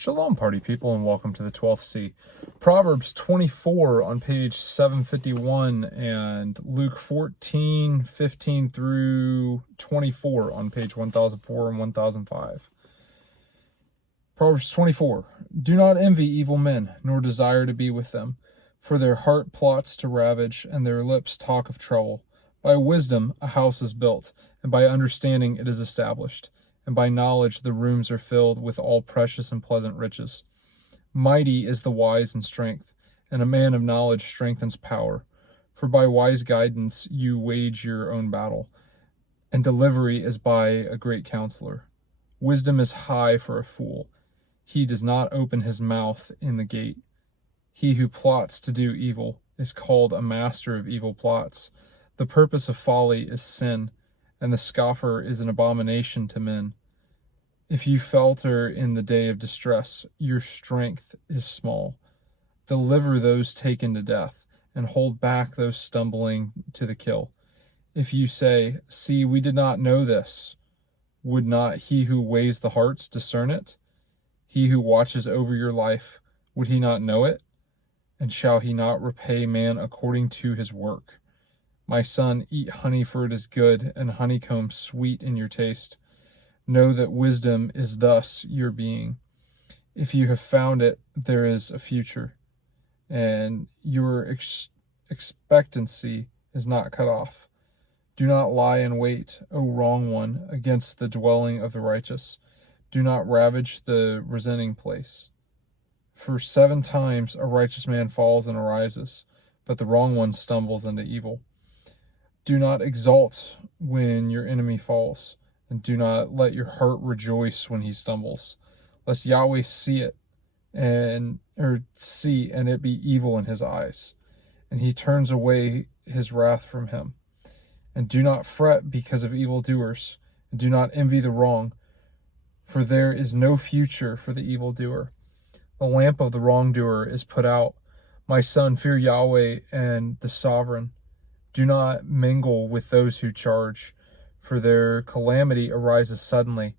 Shalom, party people, and welcome to the 12th C. Proverbs 24 on page 751 and Luke 14:15 through 24 on page 1004 and 1005. Proverbs 24. Do not envy evil men, nor desire to be with them, for their heart plots to ravage, and their lips talk of trouble. By wisdom a house is built, and by understanding it is established. And by knowledge the rooms are filled with all precious and pleasant riches. Mighty is the wise in strength, and a man of knowledge strengthens power. For by wise guidance you wage your own battle, and delivery is by a great counselor. Wisdom is high for a fool. He does not open his mouth in the gate. He who plots to do evil is called a master of evil plots. The purpose of folly is sin, and the scoffer is an abomination to men. If you falter in the day of distress, your strength is small. Deliver those taken to death, and hold back those stumbling to the kill. If you say, "See, we did not know this," would not he who weighs the hearts discern it? He who watches over your life, would he not know it? And shall he not repay man according to his work? My son, eat honey, for it is good, and honeycomb sweet in your taste. Know that wisdom is thus your being. If you have found it, there is a future, and your expectancy is not cut off. Do not lie in wait, O wrong one, against the dwelling of the righteous. Do not ravage the resenting place. For 7 times a righteous man falls and arises, but the wrong one stumbles into evil. Do not exult when your enemy falls, and do not let your heart rejoice when he stumbles, lest Yahweh see and it be evil in his eyes, and he turns away his wrath from him. And do not fret because of evildoers, and do not envy the wrong, for there is no future for the evildoer. The lamp of the wrongdoer is put out. My son, fear Yahweh and the sovereign. Do not mingle with those who charge, for their calamity arises suddenly,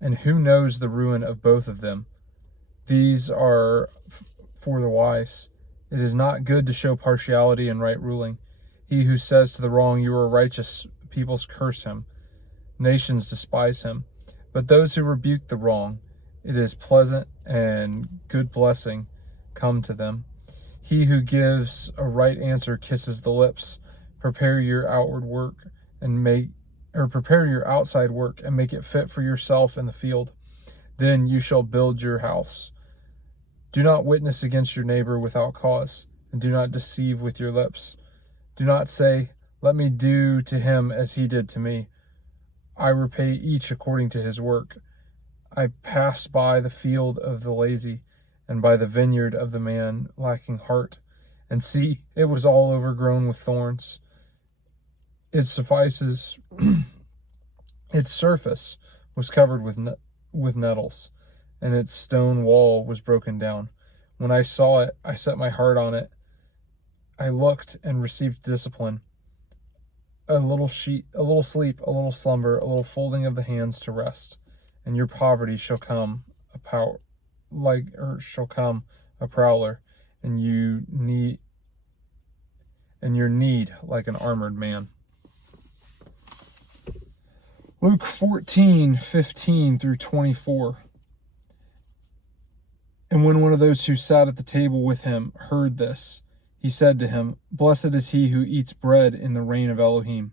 and who knows the ruin of both of them? These are for the wise. It is not good to show partiality in right ruling. He who says to the wrong, "You are righteous," peoples curse him. Nations despise him. But those who rebuke the wrong, it is pleasant, and good blessing come to them. He who gives a right answer kisses the lips. Prepare your outside work and make it fit for yourself in the field. Then you shall build your house. Do not witness against your neighbor without cause, and do not deceive with your lips. Do not say, "Let me do to him as he did to me. I repay each according to his work." I passed by the field of the lazy, and by the vineyard of the man lacking heart, and see, it was all overgrown with thorns. Its surface was covered with nettles, and its stone wall was broken down. When I saw it, I set my heart on it. I looked and received discipline. A little sleep, a little slumber, a little folding of the hands to rest, and your poverty shall come a prowler, and your need like an armored man. Luke 14:15 through 24. And when one of those who sat at the table with him heard this, he said to him, "Blessed is he who eats bread in the reign of Elohim."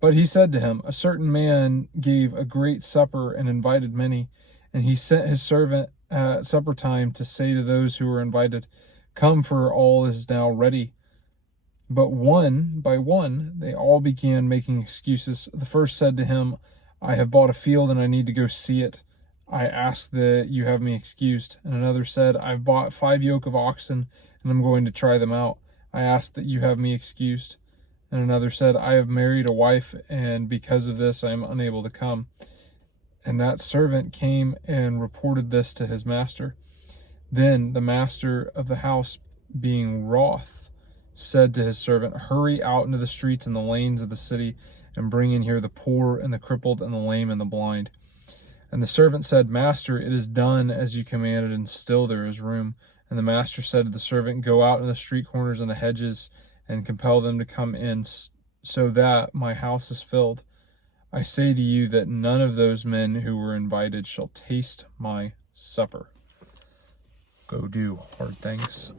But he said to him, "A certain man gave a great supper and invited many, and he sent his servant at supper time to say to those who were invited, 'Come, for all is now ready.' But one by one, they all began making excuses. The first said to him, 'I have bought a field and I need to go see it. I ask that you have me excused.' And another said, 'I've bought 5 yoke of oxen and I'm going to try them out. I ask that you have me excused.' And another said, 'I have married a wife, and because of this I am unable to come.' And that servant came and reported this to his master. Then the master of the house, being wroth, said to his servant, 'Hurry out into the streets and the lanes of the city, and bring in here the poor and the crippled and the lame and the blind.' And the servant said, Master, it is done as you commanded, and still there is room. And the master said to the servant, Go out in the street corners and the hedges, and compel them to come in, so that my house is filled. I say to you that none of those men who were invited shall taste my supper. Go do hard things.